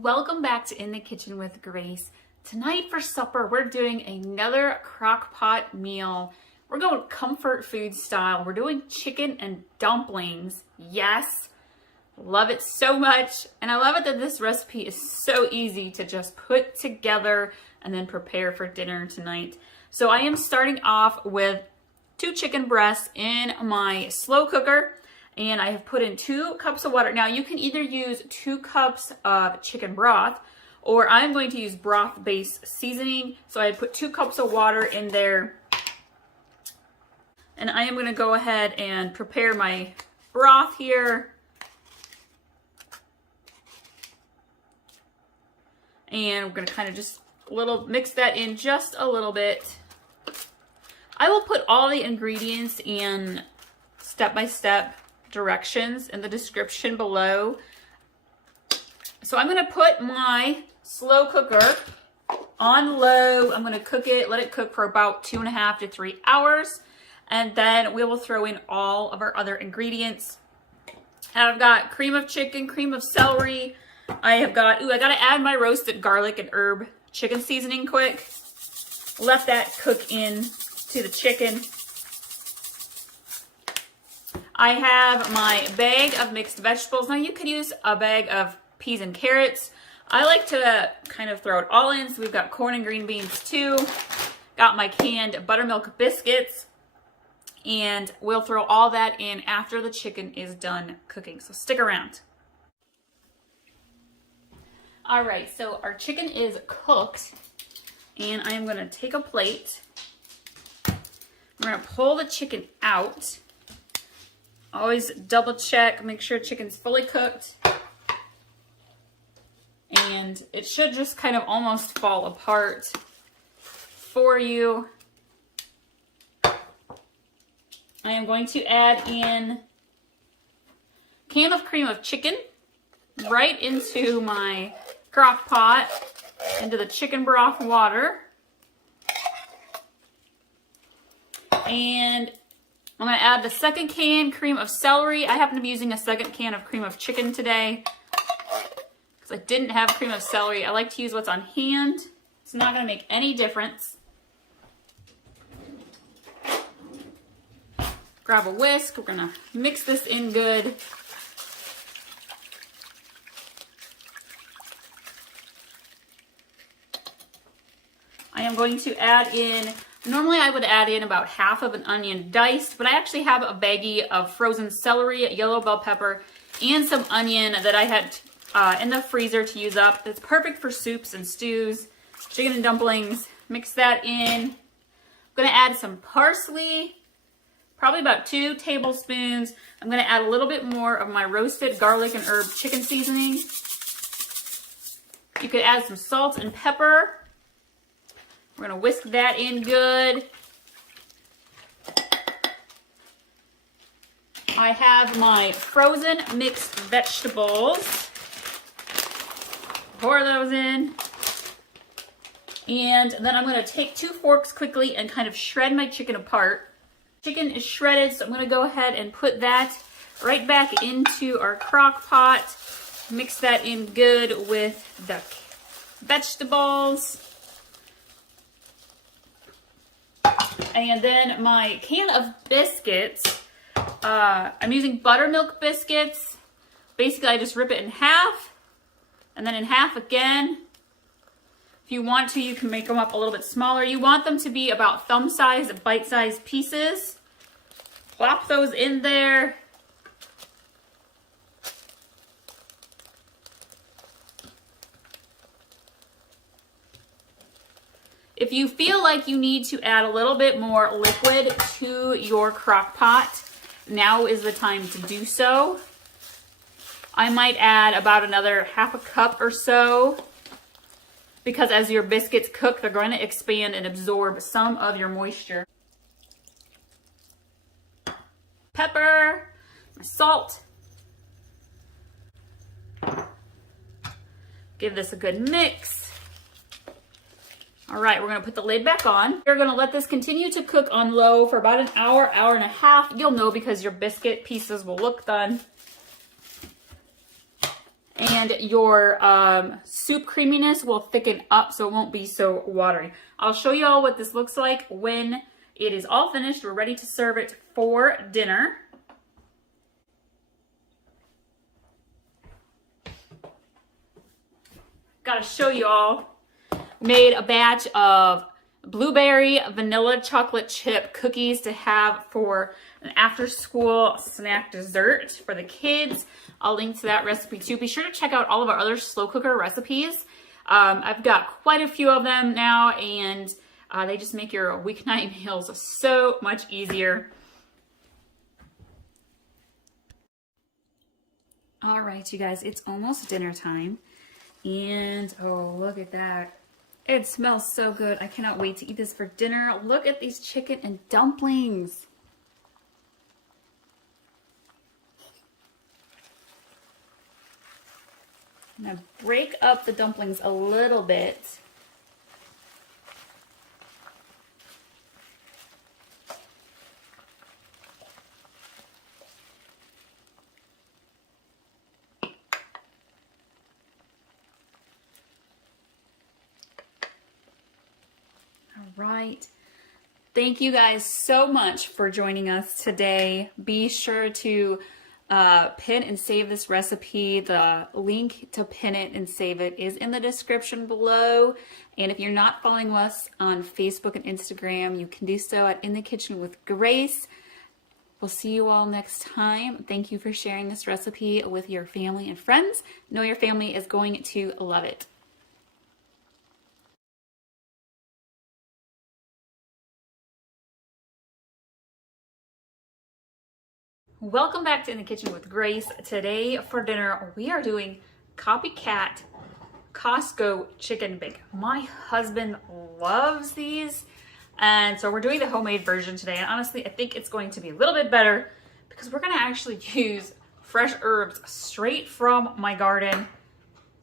Welcome back to In the Kitchen with Grace. Tonight for supper, we're doing another crock pot meal. We're going comfort food style. We're doing chicken and dumplings. Yes, love it so much. And I love it that this recipe is so easy to just put together and then prepare for dinner tonight. So I am starting off with 2 chicken breasts in my slow cooker. And I have put in 2 cups of water. Now you can either use 2 cups of chicken broth, or I'm going to use broth-based seasoning. So I put 2 cups of water in there. And I am going to go ahead and prepare my broth here. And we're going to kind of just mix that in just a little bit. I will put all the ingredients in step-by-step directions in the description below. So I'm going to put my slow cooker on low. I'm going to cook it, let it cook for about 2.5 to 3 hours. And then we will throw in all of our other ingredients. And I've got cream of chicken, cream of celery. I got to add my roasted garlic and herb chicken seasoning quick. Let that cook in to the chicken. I have my bag of mixed vegetables. Now you could use a bag of peas and carrots. I like to kind of throw it all in. So we've got corn and green beans too. Got my canned buttermilk biscuits. And we'll throw all that in after the chicken is done cooking. So stick around. All right, so our chicken is cooked. And I am going to take a plate. We're going to pull the chicken out. Always double check, make sure chicken's fully cooked. And it should just kind of almost fall apart for you. I am going to add in a can of cream of chicken right into my crock pot, into the chicken broth water. And I'm going to add the second can cream of celery. I happen to be using a second can of cream of chicken today because I didn't have cream of celery. I like to use what's on hand. It's not going to make any difference. Grab a whisk. We're going to mix this in good. I am going to add in, normally I would add in about half of an onion diced, but I actually have a baggie of frozen celery, yellow bell pepper, and some onion that I had in the freezer to use up. It's perfect for soups and stews, chicken and dumplings. Mix that in. I'm going to add some parsley, probably about 2 tablespoons. I'm going to add a little bit more of my roasted garlic and herb chicken seasoning. You could add some salt and pepper. We're going to whisk that in good. I have my frozen mixed vegetables. Pour those in. And then I'm going to take 2 forks quickly and kind of shred my chicken apart. Chicken is shredded, so I'm going to go ahead and put that right back into our crock pot. Mix that in good with the vegetables. And then my can of biscuits, I'm using buttermilk biscuits. Basically, I just rip it in half and then in half again. If you want to, you can make them up a little bit smaller. You want them to be about thumb-sized, bite-sized pieces. Plop those in there. If you feel like you need to add a little bit more liquid to your crock pot, now is the time to do so. I might add about another half a cup or so, because as your biscuits cook, they're going to expand and absorb some of your moisture. Pepper, salt. Give this a good mix. All right, we're going to put the lid back on. You're going to let this continue to cook on low for about an hour, hour and a half. You'll know because your biscuit pieces will look done. and your soup creaminess will thicken up so it won't be so watery. I'll show you all what this looks like when it is all finished. We're ready to serve it for dinner. Gotta show you all. Made a batch of blueberry vanilla chocolate chip cookies to have for an after school snack dessert for the kids. I'll link to that recipe too. Be sure to check out all of our other slow cooker recipes. I've got quite a few of them now, and they just make your weeknight meals so much easier. All right, you guys, it's almost dinner time. And oh, look at that. It smells so good. I cannot wait to eat this for dinner. Look at these chicken and dumplings. I'm gonna break up the dumplings a little bit. Right. Thank you guys so much for joining us today. Be sure to pin and save this recipe. The link to pin it and save it is in the description below. And if you're not following us on Facebook and Instagram, you can do so at In the Kitchen with Grace. We'll see you all next time. Thank you for sharing this recipe with your family and friends. Know your family is going to love it. Welcome back to In the Kitchen with Grace. Today for dinner, we are doing copycat Costco chicken bake. My husband loves these, and so we're doing the homemade version today. And honestly, I think it's going to be a little bit better because we're going to actually use fresh herbs straight from my garden.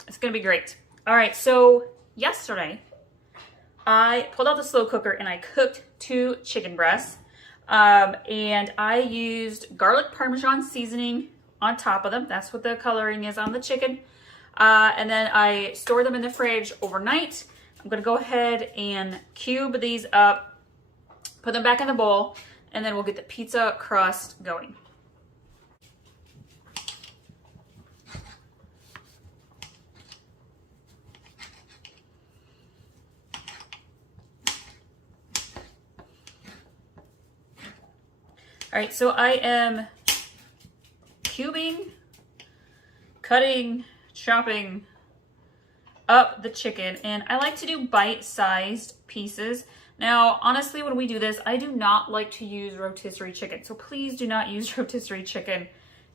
It's going to be great. All right, so yesterday, I pulled out the slow cooker and I cooked 2 chicken breasts. And I used garlic Parmesan seasoning on top of them. That's what the coloring is on the chicken. And then I stored them in the fridge overnight. I'm going to go ahead and cube these up, put them back in the bowl, and then we'll get the pizza crust going. All right, so I am cubing, cutting, chopping up the chicken, and I like to do bite-sized pieces. Now, honestly, when we do this, I do not like to use rotisserie chicken, so please do not use rotisserie chicken.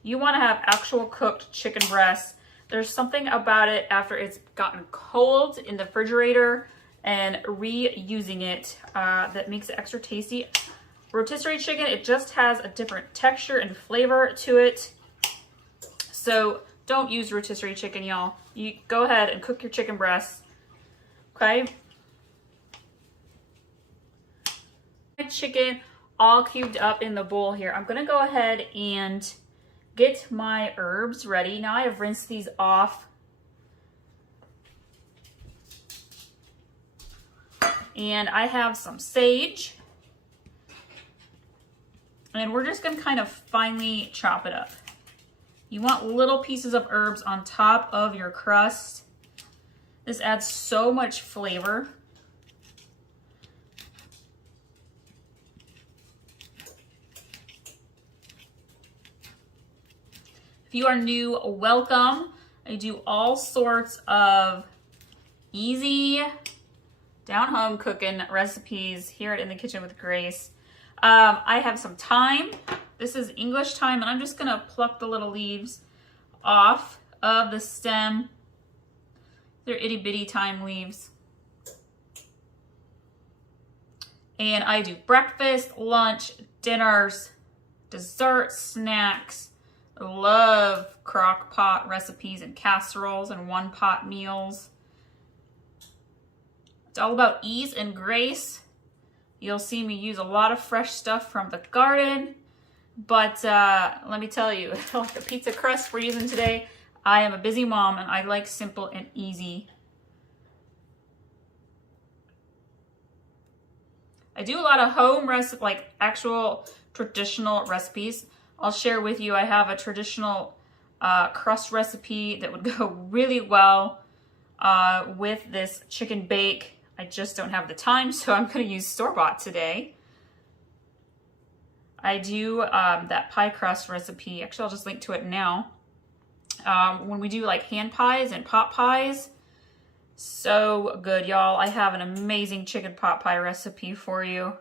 You want to have actual cooked chicken breasts. There's something about it after it's gotten cold in the refrigerator and reusing it that makes it extra tasty. Rotisserie chicken, it just has a different texture and flavor to it. So don't use rotisserie chicken, y'all. You go ahead and cook your chicken breasts. Okay? Chicken all cubed up in the bowl here. I'm gonna go ahead and get my herbs ready. Now I have rinsed these off. And I have some sage. And we're just gonna kind of finely chop it up. You want little pieces of herbs on top of your crust. This adds so much flavor. If you are new, welcome. I do all sorts of easy down-home cooking recipes here at In the Kitchen with Grace. I have some thyme. This is English thyme, and I'm just gonna pluck the little leaves off of the stem. They're itty bitty thyme leaves. And I do breakfast, lunch, dinners, desserts, snacks. I love crock pot recipes and casseroles and one pot meals. It's all about ease and grace. You'll see me use a lot of fresh stuff from the garden, but let me tell you, like the pizza crust we're using today, I am a busy mom and I like simple and easy. I do a lot of home recipes, like actual traditional recipes. I'll share with you, I have a traditional crust recipe that would go really well with this chicken bake. I just don't have the time, so I'm going to use store-bought today. I do that pie crust recipe. Actually, I'll just link to it now. When we do like hand pies and pot pies, so good, y'all. I have an amazing chicken pot pie recipe for you.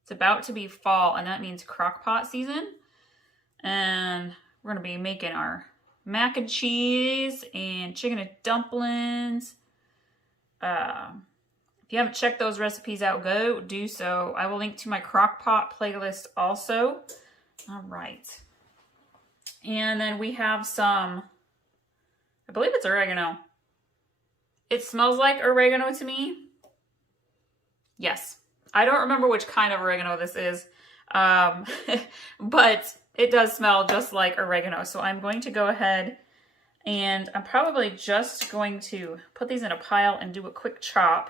It's about to be fall, and that means crock pot season. And we're going to be making our mac and cheese and chicken and dumplings. If you haven't checked those recipes out, go do so. I will link to my crock pot playlist also. All right. And then we have some, I believe it's oregano. It smells like oregano to me. Yes. I don't remember which kind of oregano this is, but it does smell just like oregano. So I'm going to go ahead and I'm probably just going to put these in a pile and do a quick chop.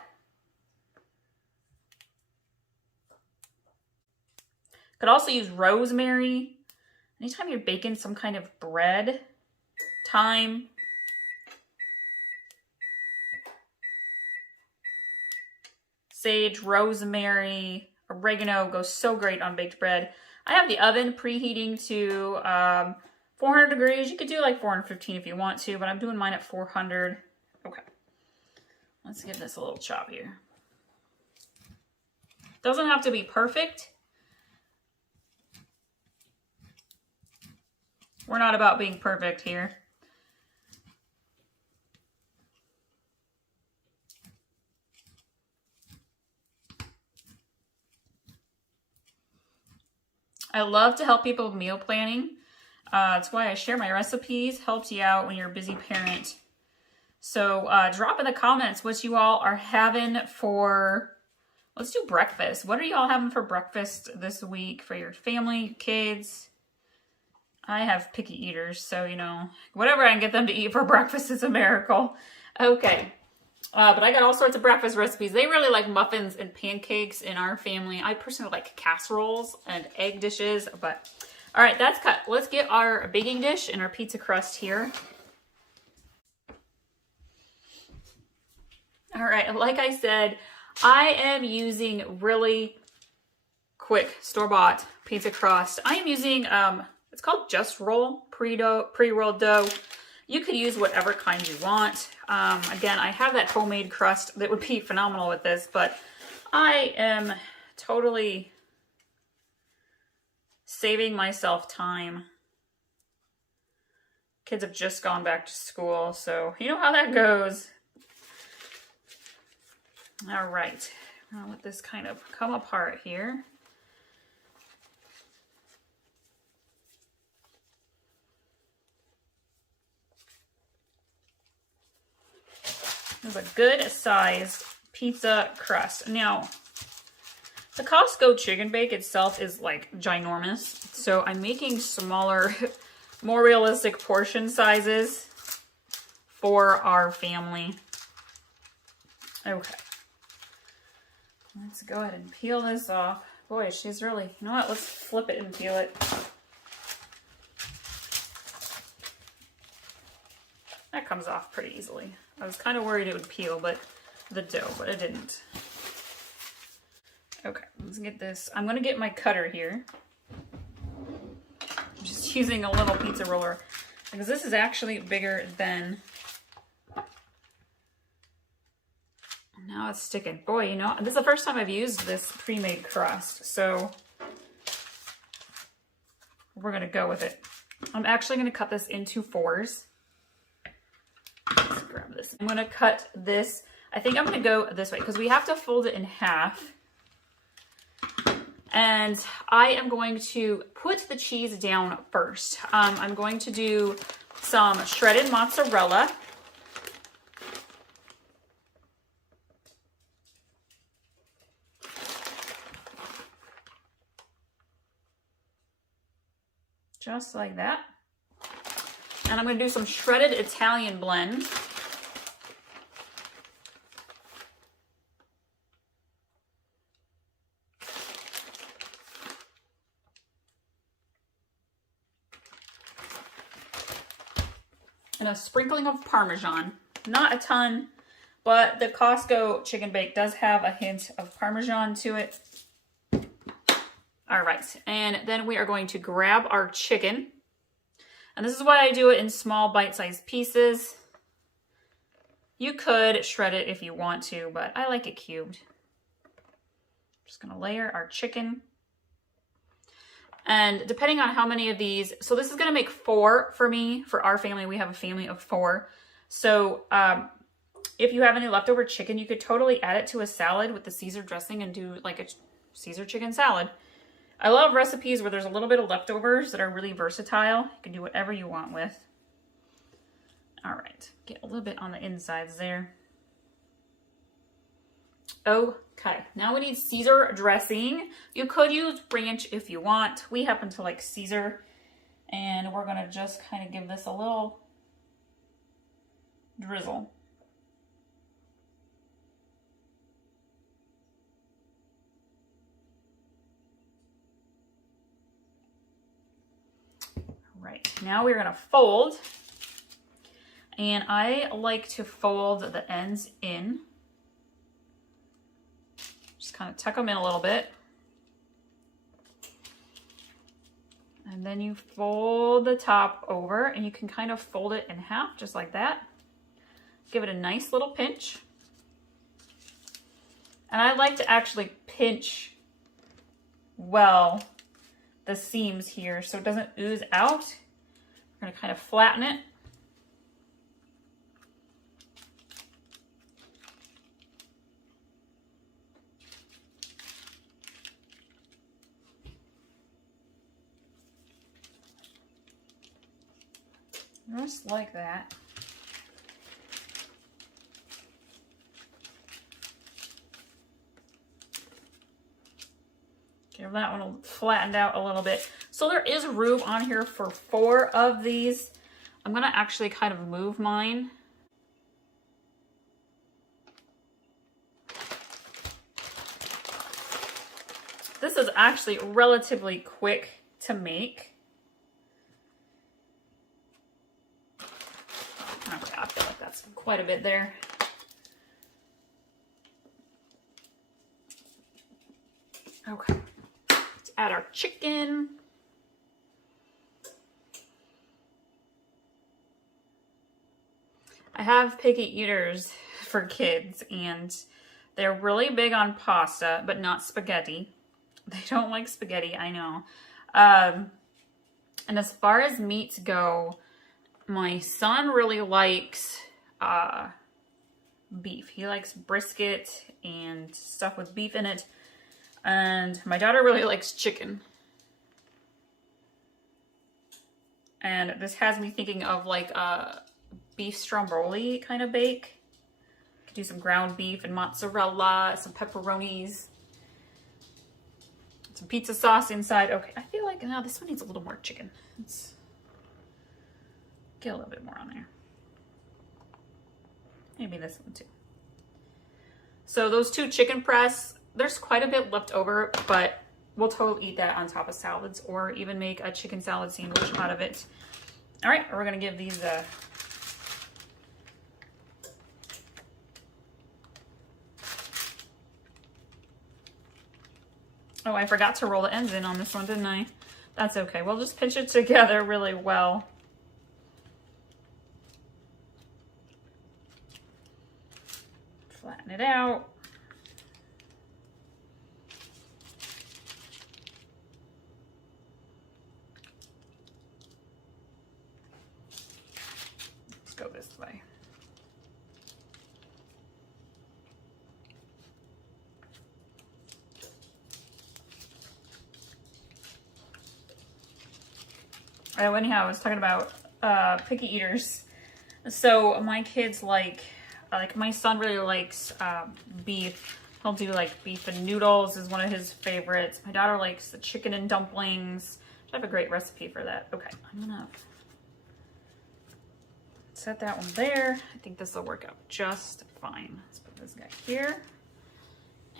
Could also use rosemary. Anytime you're baking some kind of bread, thyme. Sage, rosemary, oregano goes so great on baked bread. I have the oven preheating to 400 degrees. You could do like 415 if you want to, but I'm doing mine at 400. Okay. Let's give this a little chop here. Doesn't have to be perfect. We're not about being perfect here. I love to help people with meal planning. That's why I share my recipes. Helps you out when you're a busy parent. So drop in the comments what you all are having for, let's do breakfast. What are y'all having for breakfast this week for your family, your kids? I have picky eaters, so, you know, whatever I can get them to eat for breakfast is a miracle. Okay. But I got all sorts of breakfast recipes. They really like muffins and pancakes in our family. I personally like casseroles and egg dishes, but all right, that's cut. Let's get our baking dish and our pizza crust here. All right, like I said, I am using really quick store-bought pizza crust. I am using, it's called Just Roll pre-rolled dough. You could use whatever kind you want. Again, I have that homemade crust that would be phenomenal with this, but I am totally saving myself time. Kids have just gone back to school, so you know how that goes. All right, I'll let this kind of come apart here. There's a good sized pizza crust. Now, the Costco chicken bake itself is like ginormous. So I'm making smaller, more realistic portion sizes for our family. Okay. Let's go ahead and peel this off. Boy, she's really, you know what? Let's flip it and peel it. That comes off pretty easily. I was kind of worried it would peel, but the dough, but it didn't. Okay, let's get this. I'm going to get my cutter here. I'm just using a little pizza roller because this is actually bigger than... Now it's sticking. Boy, you know, this is the first time I've used this pre-made crust, so we're going to go with it. I'm actually going to cut this into 4s. Let's grab this. I'm going to cut this. I think I'm going to go this way because we have to fold it in half. And I am going to put the cheese down first. I'm going to do some shredded mozzarella. Just like that. And I'm going to do some shredded Italian blend. And a sprinkling of Parmesan. Not a ton, but the Costco chicken bake does have a hint of Parmesan to it. All right, and then we are going to grab our chicken. And this is why I do it in small bite-sized pieces. You could shred it if you want to, but I like it cubed. Just gonna layer our chicken. And depending on how many of these, so this is gonna make 4 for me. For our family, we have a family of 4. So if you have any leftover chicken, you could totally add it to a salad with the Caesar dressing and do like a Caesar chicken salad. I love recipes where there's a little bit of leftovers that are really versatile. You can do whatever you want with. All right, get a little bit on the insides there. Okay, now we need Caesar dressing. You could use ranch if you want. We happen to like Caesar, and we're gonna just kind of give this a little drizzle. Right, now we're gonna fold, and I like to fold the ends in. Just kind of tuck them in a little bit. And then you fold the top over, and you can kind of fold it in half, just like that. Give it a nice little pinch. And I like to actually pinch well the seams here so it doesn't ooze out. We're gonna kind of flatten it. Just like that. Give that one flattened out a little bit. So there is room on here for 4 of these. I'm gonna actually kind of move mine. This is actually relatively quick to make. Okay, I feel like that's quite a bit there. Okay, let's add our chicken. I have picky eaters for kids, and they're really big on pasta, but not spaghetti. They don't like spaghetti, I know. And as far as meats go, my son really likes beef. He likes brisket and stuff with beef in it. And my daughter really likes chicken. And this has me thinking of like a beef stromboli kind of bake. Could do some ground beef and mozzarella, some pepperonis, some pizza sauce inside. Okay, I feel like now this one needs a little more chicken. Let's get a little bit more on there. Maybe this one too. So those 2 chicken breasts, there's quite a bit left over, but we'll totally eat that on top of salads or even make a chicken salad sandwich out of it. All right, we're gonna give these a oh, I forgot to roll the ends in on this one, didn't I? That's okay. We'll just pinch it together really well. Flatten it out. Let's go this way. Oh, anyhow, I was talking about picky eaters. So my kids like my son really likes beef. He'll do like beef and noodles is one of his favorites. My daughter likes the chicken and dumplings. I have a great recipe for that. Okay, I'm gonna set that one there. I think this will work out just fine. Let's put this guy here.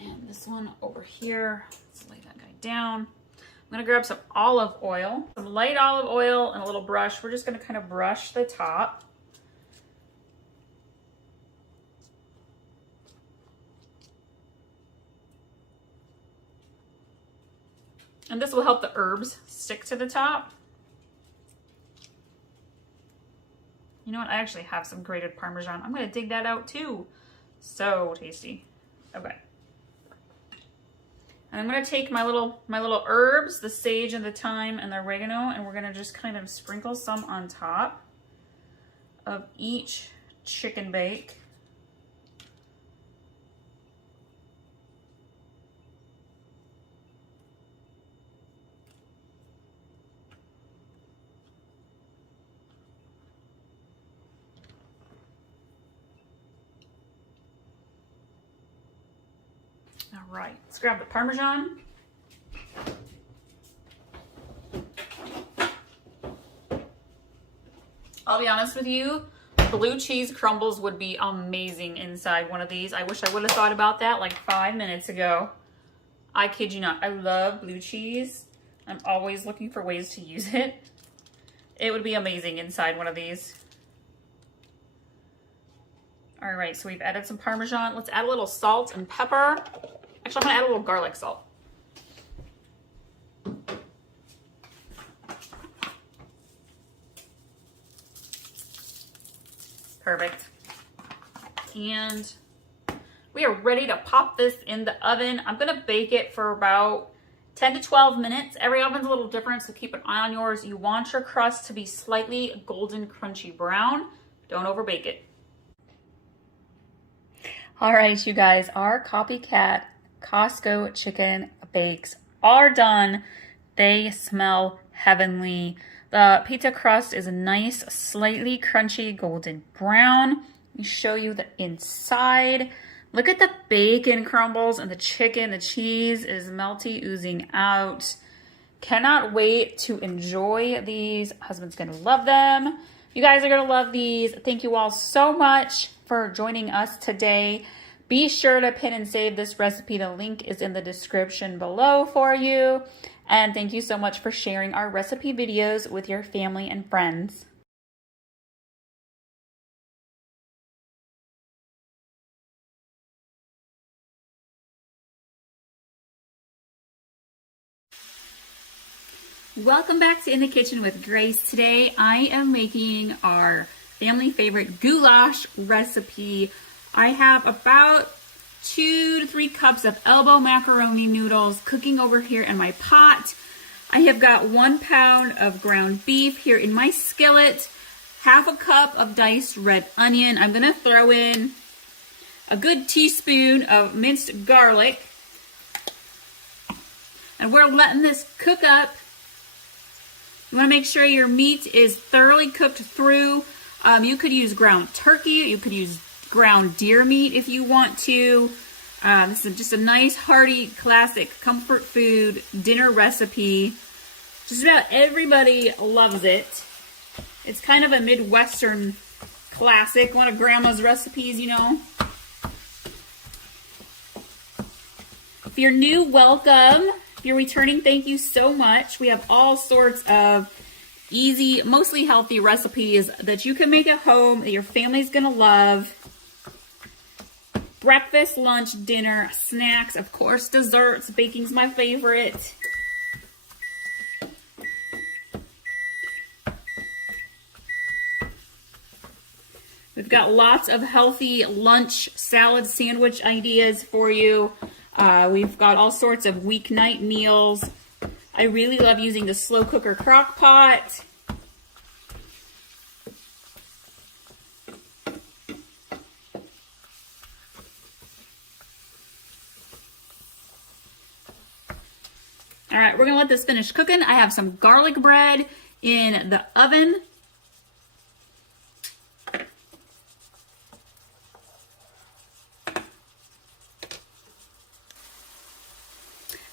And this one over here. Let's lay that guy down. I'm gonna grab some olive oil, some light olive oil and a little brush. We're just gonna kind of brush the top. And this will help the herbs stick to the top. You know what? I actually have some grated Parmesan. I'm gonna dig that out too. So tasty. Okay. And I'm gonna take my little herbs, the sage and the thyme and the oregano, and we're gonna just kind of sprinkle some on top of each chicken bake. All right, let's grab the Parmesan. I'll be honest with you, blue cheese crumbles would be amazing inside one of these. I wish I would have thought about that like 5 minutes ago. I kid you not, I love blue cheese. I'm always looking for ways to use it. It would be amazing inside one of these. All right, so we've added some Parmesan. Let's add a little salt and pepper. Actually, I'm gonna add a little garlic salt. Perfect. And we are ready to pop this in the oven. I'm gonna bake it for about 10 to 12 minutes. Every oven's a little different, so keep an eye on yours. You want your crust to be slightly golden, crunchy brown. Don't overbake it. All right, you guys, our copycat Costco chicken bakes are done. They smell heavenly. The pizza crust is a nice, slightly crunchy golden brown. Let me show you the inside. Look at the bacon crumbles and the chicken. The cheese is melty, oozing out. Cannot wait to enjoy these. Husband's gonna love them. You guys are gonna love these. Thank you all so much for joining us today. Be sure to pin and save this recipe. The link is in the description below for you. And thank you so much for sharing our recipe videos with your family and friends. Welcome back to In the Kitchen with Grace. Today I am making our family favorite goulash recipe. I have about 2 to 3 cups of elbow macaroni noodles cooking over here in my pot. I have got 1 pound of ground beef here in my skillet, half a cup of diced red onion. I'm gonna throw in a good teaspoon of minced garlic. And we're letting this cook up. You wanna make sure your meat is thoroughly cooked through. You could use ground turkey, you could use ground deer meat if you want to. This is just a nice, hearty, classic comfort food dinner recipe. Just about everybody loves it. It's kind of a Midwestern classic, one of Grandma's recipes, you know. If you're new, welcome. If you're returning, thank you so much. We have all sorts of easy, mostly healthy recipes that you can make at home that your family's gonna love. Breakfast, lunch, dinner, snacks, of course, desserts. Baking's my favorite. We've got lots of healthy lunch, salad, sandwich ideas for you. We've got all sorts of weeknight meals. I really love using the slow cooker crock pot. All right, we're gonna let this finish cooking. I have some garlic bread in the oven.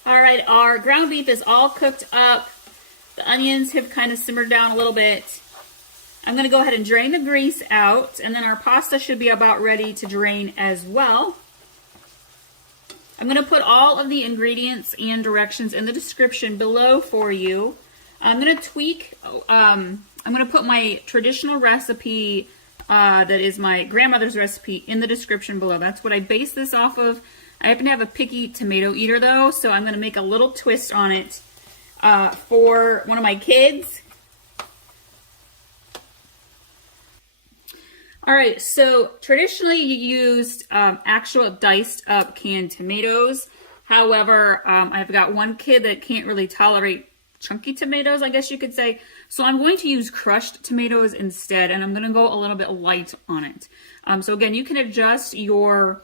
All right, our ground beef is all cooked up. The onions have kind of simmered down a little bit, I'm going to go ahead and drain the grease out, and then our pasta should be about ready to drain as well. I'm going to put all of the ingredients and directions in the description below for you. I'm going to tweak, I'm going to put my traditional recipe that is my grandmother's recipe in the description below. That's what I base this off of. I happen to have a picky tomato eater though, so I'm going to make a little twist on it for one of my kids. All right, so traditionally you used actual diced up canned tomatoes. However, I've got one kid that can't really tolerate chunky tomatoes, I guess you could say. So I'm going to use crushed tomatoes instead, and I'm going to go a little bit light on it. So again, you can adjust your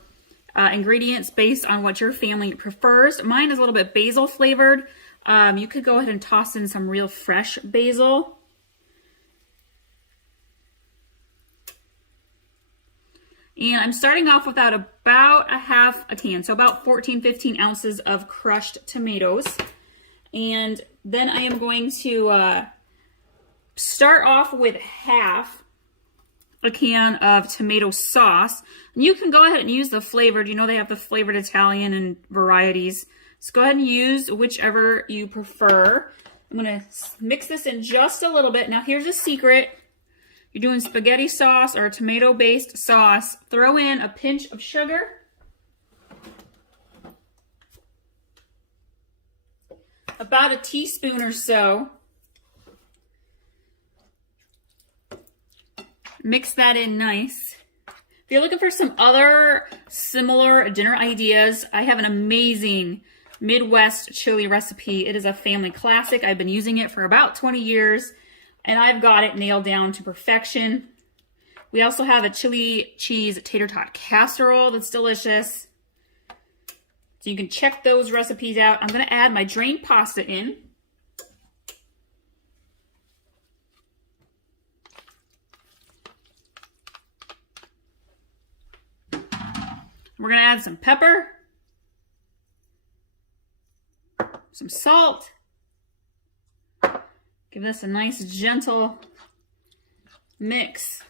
ingredients based on what your family prefers. Mine is a little bit basil flavored. You could go ahead and toss in some real fresh basil. And I'm starting off without about a half a can, so about 14-15 ounces of crushed tomatoes. And then I am going to start off with half a can of tomato sauce. And you can go ahead and use the flavored, you know they have the flavored Italian and varieties. So go ahead and use whichever you prefer. I'm going to mix this in just a little bit. Now here's a secret. You're doing spaghetti sauce or tomato-based sauce, throw in a pinch of sugar. About a teaspoon or so. Mix that in nice. If you're looking for some other similar dinner ideas, I have an amazing Midwest chili recipe. It is a family classic. I've been using it for about 20 years. And I've got it nailed down to perfection. We also have a chili cheese tater tot casserole that's delicious. So you can check those recipes out. I'm going to add my drained pasta in. We're going to add some pepper, some salt. Give this a nice gentle mix.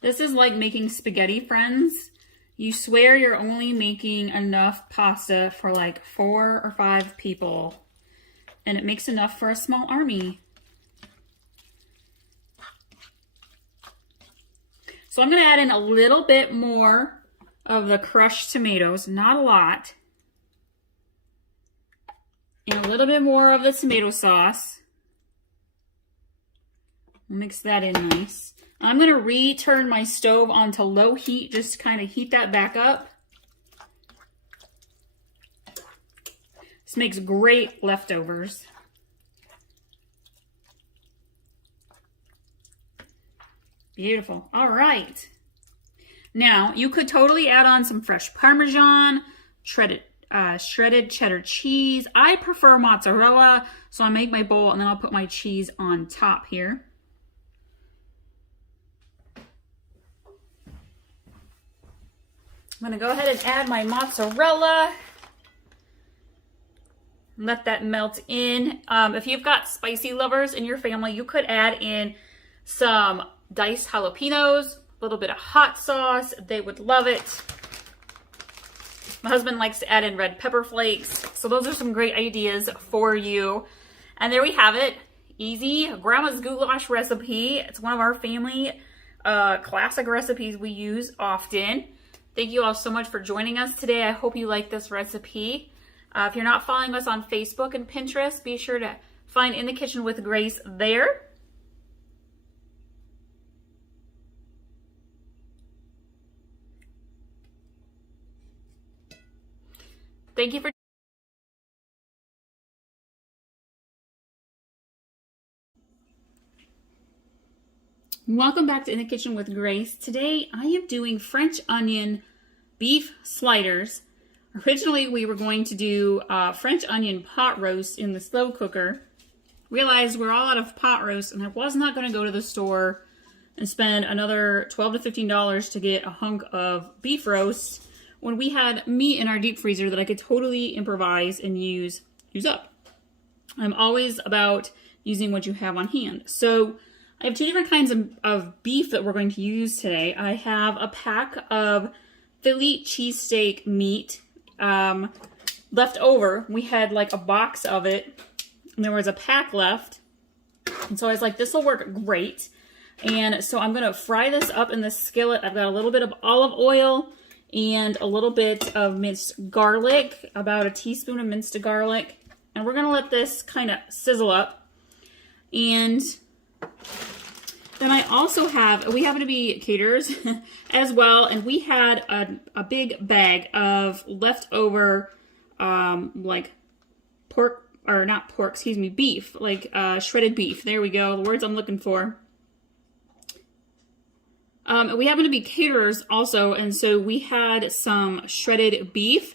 This is like making spaghetti, friends. You swear you're only making enough pasta for like 4 or 5 people, and it makes enough for a small army. So I'm going to add in a little bit more of the crushed tomatoes, not a lot. And a little bit more of the tomato sauce. Mix that in nice. I'm going to return my stove onto low heat, just to kind of heat that back up. This makes great leftovers. Beautiful. All right. Now, you could totally add on some fresh Parmesan, shredded cheddar cheese. I prefer mozzarella, so I make my bowl and then I'll put my cheese on top here. I'm going to go ahead and add my mozzarella. Let that melt in. If you've got spicy lovers in your family, you could add in some diced jalapenos, a little bit of hot sauce. They would love it. My husband likes to add in red pepper flakes. So those are some great ideas for you. And there we have it. Easy grandma's goulash recipe. It's one of our family classic recipes we use often. Thank you all so much for joining us today. I hope you like this recipe. If you're not following us on Facebook and Pinterest, be sure to find In the Kitchen with Grace there. Thank you for Welcome back to In the Kitchen with Grace. Today I am doing French onion beef sliders. Originally we were going to do French onion pot roast in the slow cooker. Realized we're all out of pot roast and I was not going to go to the store and spend another $12 to $15 to get a hunk of beef roast when we had meat in our deep freezer that I could totally improvise and use up. I'm always about using what you have on hand. So I have two different kinds of beef that we're going to use today. I have a pack of Philly cheesesteak meat left over. We had like a box of it, and there was a pack left. And so I was like, this will work great. And so I'm going to fry this up in this skillet. I've got a little bit of olive oil and a little bit of minced garlic, about a teaspoon of minced garlic. And we're going to let this kind of sizzle up. And then I also we happen to be caterers as well. And we had a big bag of leftover, like pork, or not pork, excuse me, beef, like shredded beef. There we go, the words I'm looking for. We happen to be caterers also, and so we had some shredded beef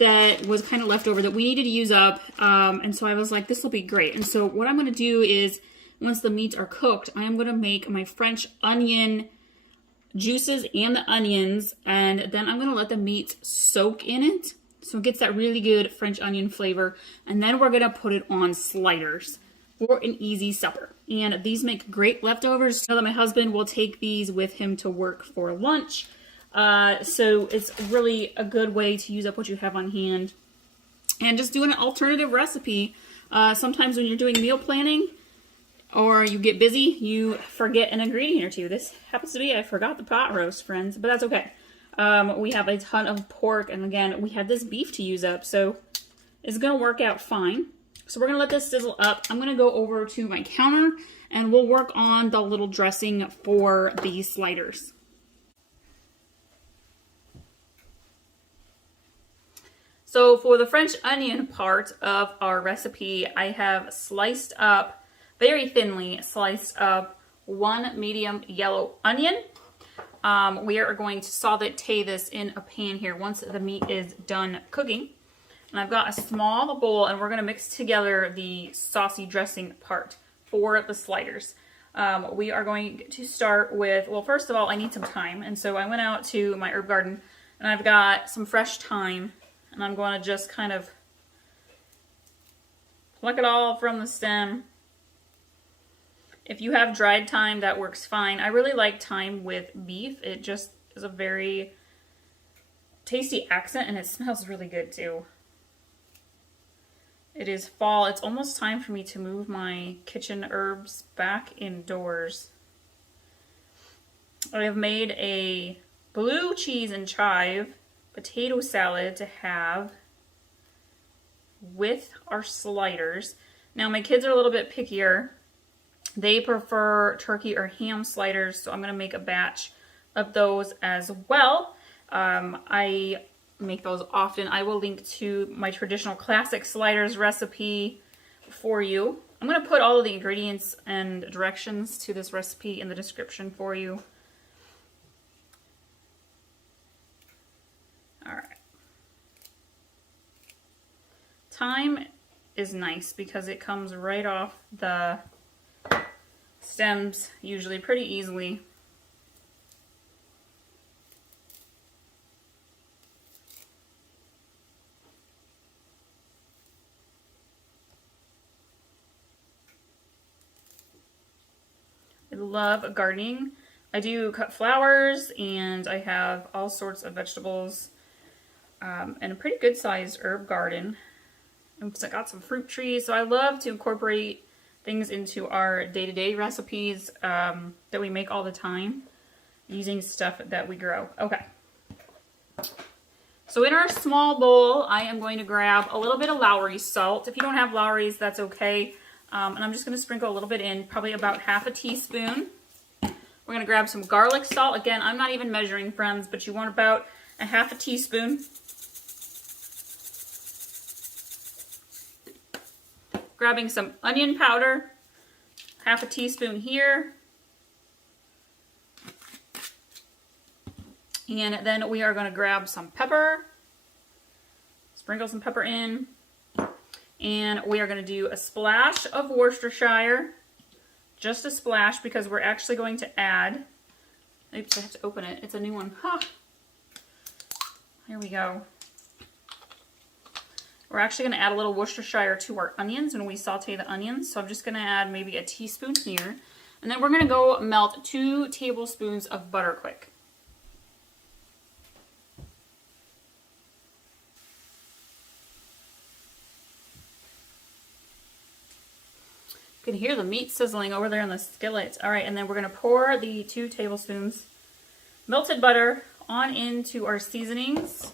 that was kind of left over that we needed to use up, and so I was like, this will be great. And so what I'm going to do is, once the meats are cooked, I am going to make my French onion juices and the onions, and then I'm going to let the meat soak in it, so it gets that really good French onion flavor, and then we're going to put it on sliders for an easy supper. And these make great leftovers. I know that my husband will take these with him to work for lunch. So it's really a good way to use up what you have on hand. And just doing an alternative recipe. Sometimes when you're doing meal planning or you get busy, you forget an ingredient or two. This happens to be, I forgot the pot roast, friends, but that's okay. We have a ton of pork, and again, we had this beef to use up, so it's going to work out fine. So we're going to let this sizzle up. I'm going to go over to my counter and we'll work on the little dressing for these sliders. So for the French onion part of our recipe, I have sliced up, very thinly sliced up, one medium yellow onion. We are going to saute this in a pan here once the meat is done cooking. And I've got a small bowl, and we're going to mix together the saucy dressing part for the sliders. We are going to start with, well, first of all, I need some thyme. And so I went out to my herb garden, and I've got some fresh thyme. And I'm going to just kind of pluck it all from the stem. If you have dried thyme, that works fine. I really like thyme with beef. It just is a very tasty accent, and it smells really good too. It is fall. It's almost time for me to move my kitchen herbs back indoors. I have made a blue cheese and chive potato salad to have with our sliders. Now my kids are a little bit pickier. They prefer turkey or ham sliders, so I'm going to make a batch of those as well. I make those often. I will link to my traditional classic sliders recipe for you. I'm going to put all of the ingredients and directions to this recipe in the description for you. All right. Thyme is nice because it comes right off the stems usually pretty easily. I love gardening. I do cut flowers, and I have all sorts of vegetables, and a pretty good sized herb garden. And I got some fruit trees, so I love to incorporate things into our day-to-day recipes that we make all the time using stuff that we grow. Okay. So in our small bowl, I am going to grab a little bit of Lowry salt. If you don't have Lowry's, that's okay. And I'm just going to sprinkle a little bit in, probably about half a teaspoon. We're going to grab some garlic salt. Again, I'm not even measuring, friends, but you want about a half a teaspoon. Grabbing some onion powder, half a teaspoon here. And then we are going to grab some pepper, sprinkle some pepper in. And we are going to do a splash of Worcestershire, just a splash because we're actually going to add, oops, I have to open it. It's a new one. Huh. Here we go. We're actually going to add a little Worcestershire to our onions when we saute the onions. So I'm just going to add maybe a teaspoon here. And then we're going to go melt 2 tablespoons of butter quick. You can hear the meat sizzling over there in the skillet. All right, and then we're going to pour the 2 tablespoons melted butter on into our seasonings.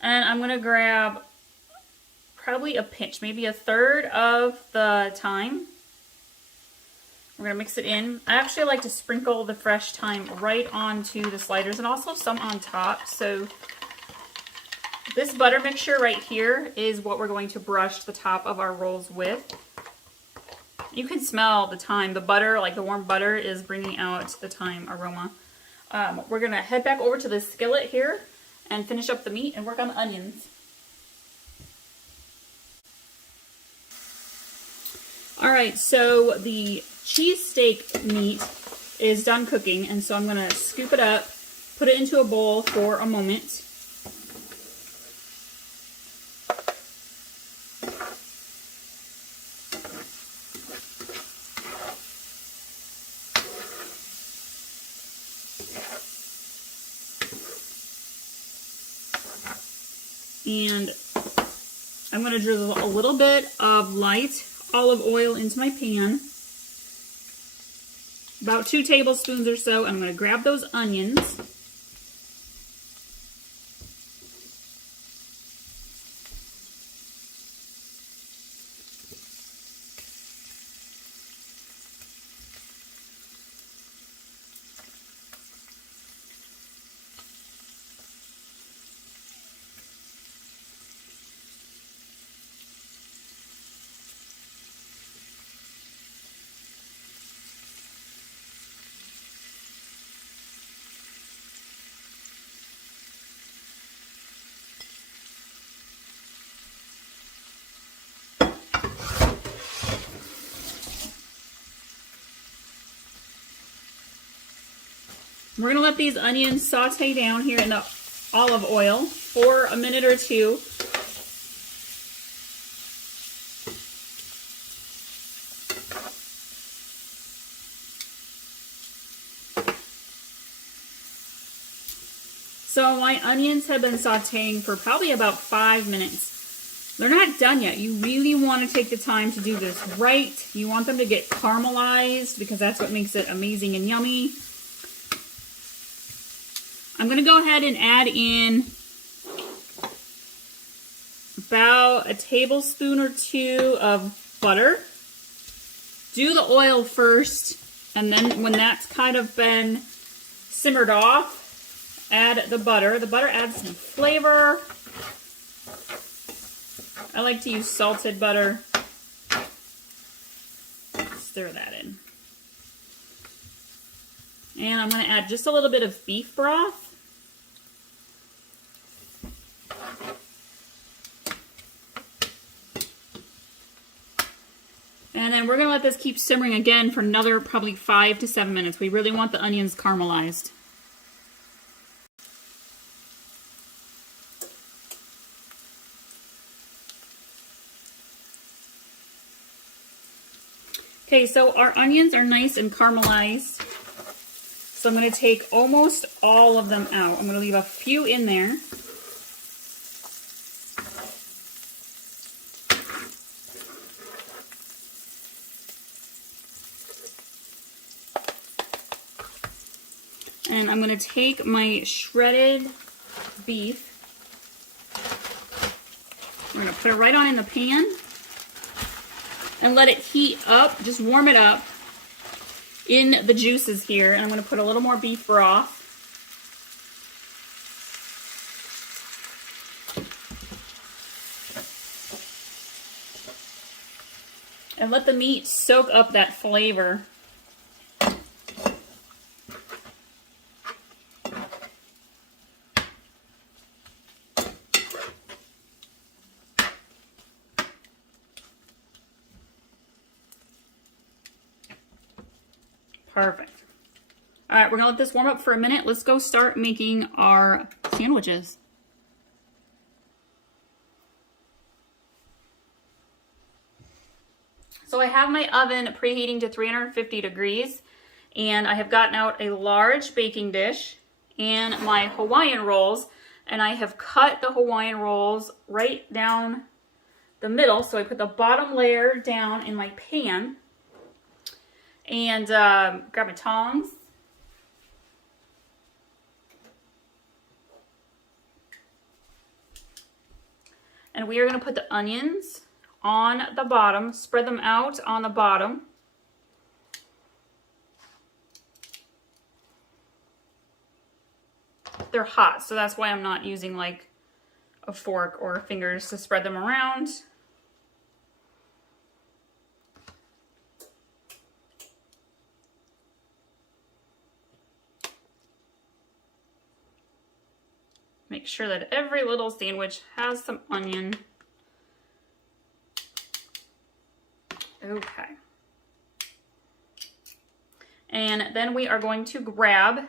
And I'm going to grab probably a pinch, maybe a third of the thyme. We're going to mix it in. I actually like to sprinkle the fresh thyme right onto the sliders and also some on top. So this butter mixture right here is what we're going to brush the top of our rolls with. You can smell the thyme. The butter, like the warm butter, is bringing out the thyme aroma. We're going to head back over to the skillet here and finish up the meat and work on the onions. Alright, so the cheesesteak meat is done cooking, and so I'm going to scoop it up, put it into a bowl for a moment. And I'm going to drizzle a little bit of light olive oil into my pan. About 2 tablespoons or so. I'm going to grab those onions. We're going to let these onions saute down here in the olive oil for a minute or 2. So my onions have been sauteing for probably about 5 minutes. They're not done yet. You really want to take the time to do this right. You want them to get caramelized because that's what makes it amazing and yummy. I'm going to go ahead and add in about a tablespoon or 2 of butter. Do the oil first, and then when that's kind of been simmered off, add the butter. The butter adds some flavor. I like to use salted butter. Stir that in. And I'm going to add just a little bit of beef broth. And then we're going to let this keep simmering again for another probably 5 to 7 minutes. We really want the onions caramelized. Okay, so our onions are nice and caramelized. So I'm going to take almost all of them out. I'm going to leave a few in there. And I'm going to take my shredded beef. We're going to put it right on in the pan and let it heat up, just warm it up in the juices here. And I'm going to put a little more beef broth. And let the meat soak up that flavor. Perfect. All right, we're gonna let this warm up for a minute. Let's go start making our sandwiches. So I have my oven preheating to 350 degrees, and I have gotten out a large baking dish and my Hawaiian rolls, and I have cut the Hawaiian rolls right down the middle. So I put the bottom layer down in my pan, and grab my tongs. And we are going to put the onions on the bottom, spread them out on the bottom. They're hot, so that's why I'm not using like a fork or fingers to spread them around. Make sure that every little sandwich has some onion. Okay. And then we are going to grab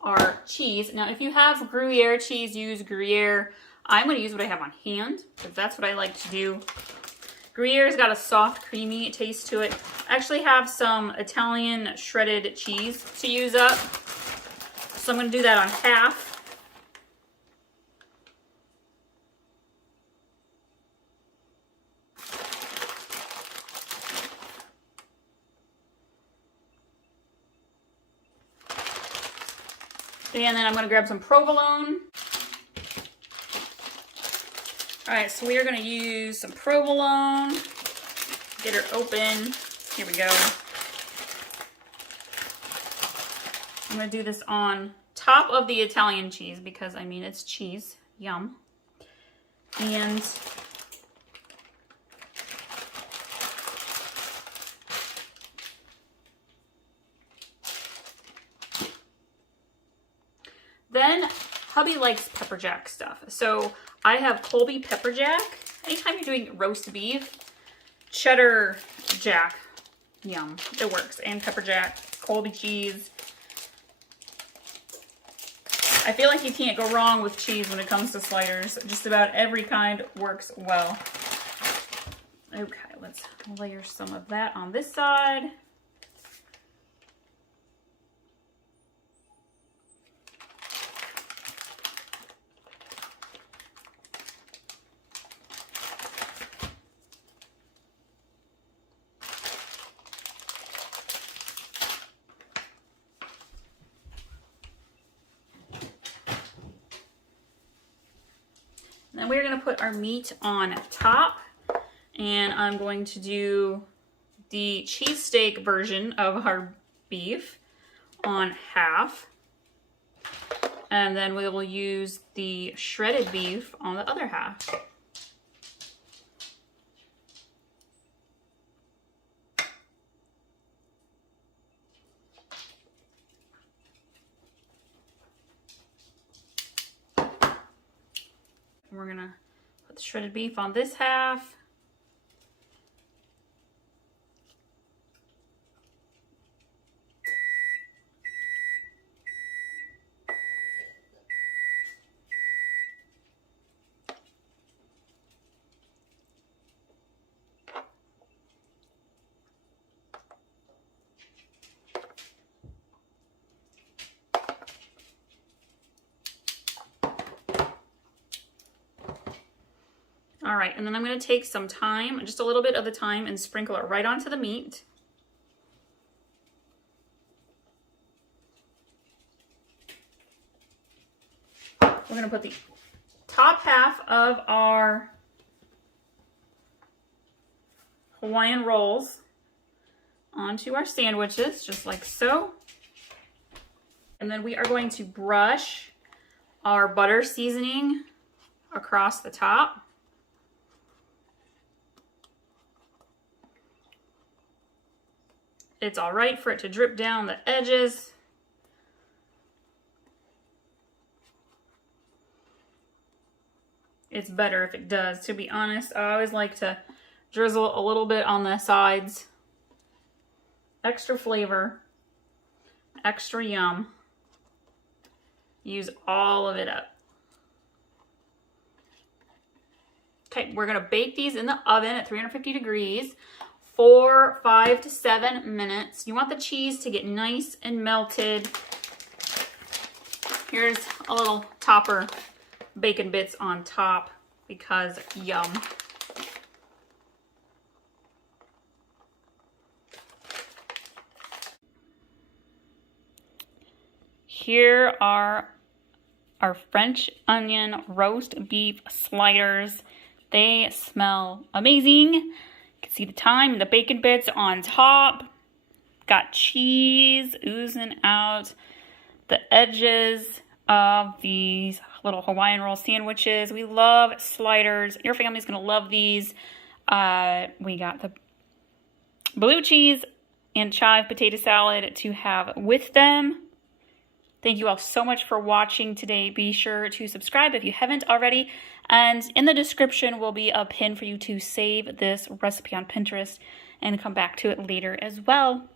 our cheese. Now, if you have Gruyere cheese, use Gruyere. I'm going to use what I have on hand, because that's what I like to do. Gruyere's got a soft, creamy taste to it. I actually have some Italian shredded cheese to use up, so I'm going to do that on half. And then I'm going to grab some provolone. All right, so we are going to use some provolone. Get her open. Here we go. I'm going to do this on top of the Italian cheese because, I mean, it's cheese. Yum. And then hubby likes pepper jack stuff. So I have Colby pepper jack. Anytime you're doing roast beef, cheddar jack, yum, it works. And pepper jack, Colby cheese. I feel like you can't go wrong with cheese when it comes to sliders. Just about every kind works well. Okay, let's layer some of that on this side. Then we're going to put our meat on top, and I'm going to do the cheesesteak version of our beef on half, and then we will use the shredded beef on the other half. We're gonna put the shredded beef on this half. All right, and then I'm going to take some thyme, just a little bit of the thyme, and sprinkle it right onto the meat. We're going to put the top half of our Hawaiian rolls onto our sandwiches, just like so. And then we are going to brush our butter seasoning across the top. It's all right for it to drip down the edges. It's better if it does, to be honest. I always like to drizzle a little bit on the sides. extra flavor, extra yum. Use all of it up. Okay, we're gonna bake these in the oven at 350 degrees for 5 to 7 minutes. You want the cheese to get nice and melted. Here's a little topper bacon bits on top because yum. Here are our French onion roast beef sliders. They smell amazing. You can see the thyme and the bacon bits on top. Got cheese oozing out the edges of these little Hawaiian roll sandwiches. We love sliders. Your family's gonna love these. We got the blue cheese and chive potato salad to have with them. Thank you all so much for watching today. Be sure to subscribe if you haven't already. And in the description will be a pin for you to save this recipe on Pinterest and come back to it later as well.